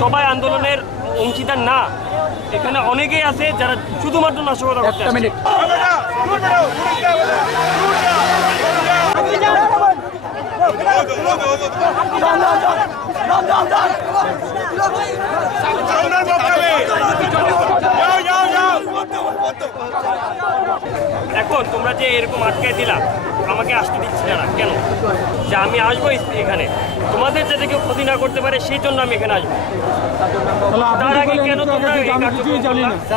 সবাই আন্দোলনের অংশীদার না। এখানে অনেকেই আছে যারা শুধুমাত্র নাশকতা করতে একটা এখন তোমরা যে এরকম আটকায় দিলা আমাকে আসতে দিচ্ছিলে না। কেন? যে আমি আসব এখানে। তোমাদের যাতে কেউ ক্ষতি না করতে পারে সেই জন্য আমি এখানে আসব। তার আগে কেন তোমরা?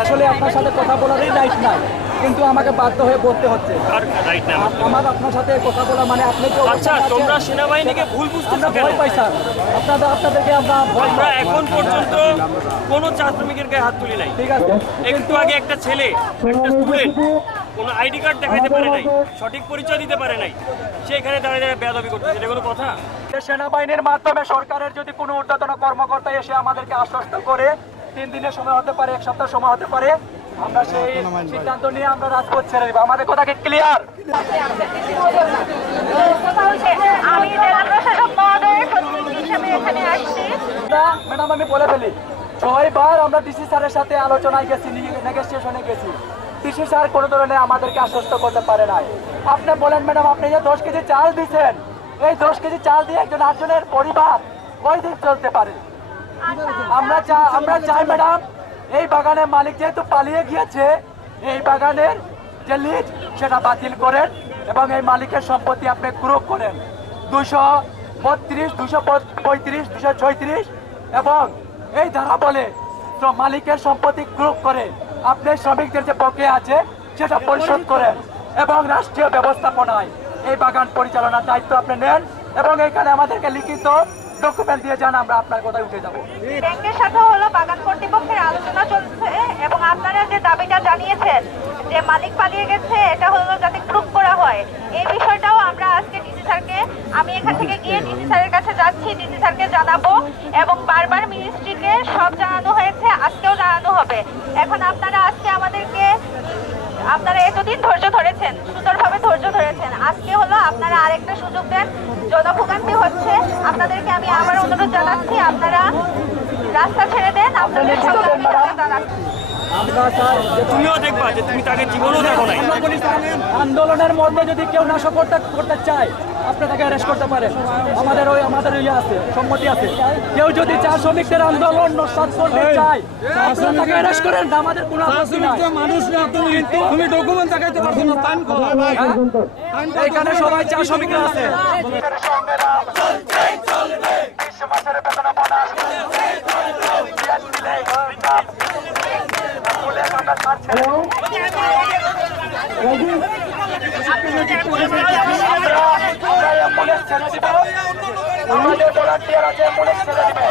আসলে আপনার সাথে কথা বলারই রাইট নাই। কিন্তু আমাকে বাধ্য হয়ে বলতে হচ্ছে। আর রাইট আমার আপনার সাথে কথা বলা মানে আপনি যে আচ্ছা তোমরা সেনাবাহিনীকে ভুল আমরা বুঝতেছো কেন? ভয় পাই স্যার। আপনাদের আপনাদেরকে আমরা আমরা এখন পর্যন্ত কোনো চা শ্রমিকের গায়ে হাত তুলি নাই। ঠিক আছে। একটু আগে একটা ছেলে একটা স্টুডেন্ট কোনো আইডি কার্ড দেখাইতে পারে নাই সঠিক পরিচয় দিতে পারে নাই সে এখানে দাঁড়িয়ে দাঁড়িয়ে বেয়াদবি করতেছে। এটা কোনো কথা? সেনাবাহিনীর মাধ্যমে সরকারের যদি কোনো ঊর্ধ্বতন কর্মকর্তা এসে আমাদেরকে আশ্বস্ত করে তিন দিনের সময় হতে পারে এক সপ্তাহ সময় হতে পারে আমরা সেই সিদ্ধান্ত নিয়ে আমরা রাজপথ ছেড়ে দিব। আমাদের কথা কি ক্লিয়ার আমি ম্যাডাম আমি বলে ফেলি ছয়বার আমরা ডিসি স্যারের সাথে আলোচনায় গেছি নেগোসিয়েশনে গেছি। ডিসি স্যার কোনো ধরনের আমাদেরকে আশ্বস্ত করতে পারে নাই। আপনি বলেন, ম্যাডাম, আপনি যে দশ কেজি চাল দিয়েছেন, এই দশ কেজি চাল দিয়ে একজন আটজনের পরিবার ওই দিন চলতে পারে? আমরা চা- আমরা চাই, ম্যাডাম, এই বাগানের মালিক যেহেতু পালিয়ে গিয়েছে, এই বাগানের যে লিজ, সেটা বাতিল করেন এবং এই মালিকের সম্পত্তি আপনি গ্রুপ করেন। দুশো বত্রিশ দুশো পঁয়ত্রিশ দুশো ছয়ত্রিশ এবং এই ধারা বলে মালিকের সম্পত্তি গ্রুপ করে আপনি শ্রমিকদের যে বকে আছে, সেটা পরিশোধ করেন এবং রাষ্ট্রীয় ব্যবস্থাপনায় এই বাগান পরিচালনার দায়িত্ব আপনি নেন এবং এখানে আমাদেরকে লিখিত ডকুমেন্ট দিয়ে যান, আমরা আপনার কথায় উঠে যাব। ব্যাংকের সাথে হলো বাগান কর্তৃপক্ষের আলোচনা চলছে এবং আপনারা যে দাবিটা জানিয়েছেন যে মালিক পালিয়ে গেছে, এটা হলো যাতে প্রুভ করা হয়। এই বিষয়টাও আমরা আজকে ডিসি স্যারকে, আমি এখান থেকে গিয়ে ডিসি স্যারের কাছে যাচ্ছি, ডিসি স্যারকে জানাব এবং বারবার মিনিস্ট্রিকে সব জানানো হয়েছে, আজকেও হবে। এখন আপনারা আজকে আমাদেরকে আপনারা এতদিন ধৈর্য ধরেছেন সুন্দরভাবে ধৈর্য ধরেছেন। আজকে হলো আপনারা আরেকটা সুযোগ দেন। জনভোগান্তি হচ্ছে। আপনাদেরকে আমি আবার অনুরোধ জানাচ্ছি আপনারা রাস্তা ছেড়ে দেন আপনাদের তুমিও দেখবা যে তুমি তাকে জীবনও দেখো নাই। আন্দোলনের মধ্যে যদি কেউ নাশক করতে করতে চায় আপনি তাকে অ্যারেস্ট করতে পারেন। আমাদের ওই আমাদের ইয়ে আছে সম্মতি আছে। কেউ যদি চা শ্রমিকদের আন্দোলন নস্বাত করতে চায় আপনারা তাকে অ্যারেস্ট করেন না, আমাদের কোনো আপত্তি নাই। মানুষ না তুমি তুমি ডকুমেন্ট দেখাইতে পারছ না তান করো। এখানে সবাই চা শ্রমিকরা আছে। আমাদের ভলান্টিয়ার আছে পুলিশ ছেড়ে দিবে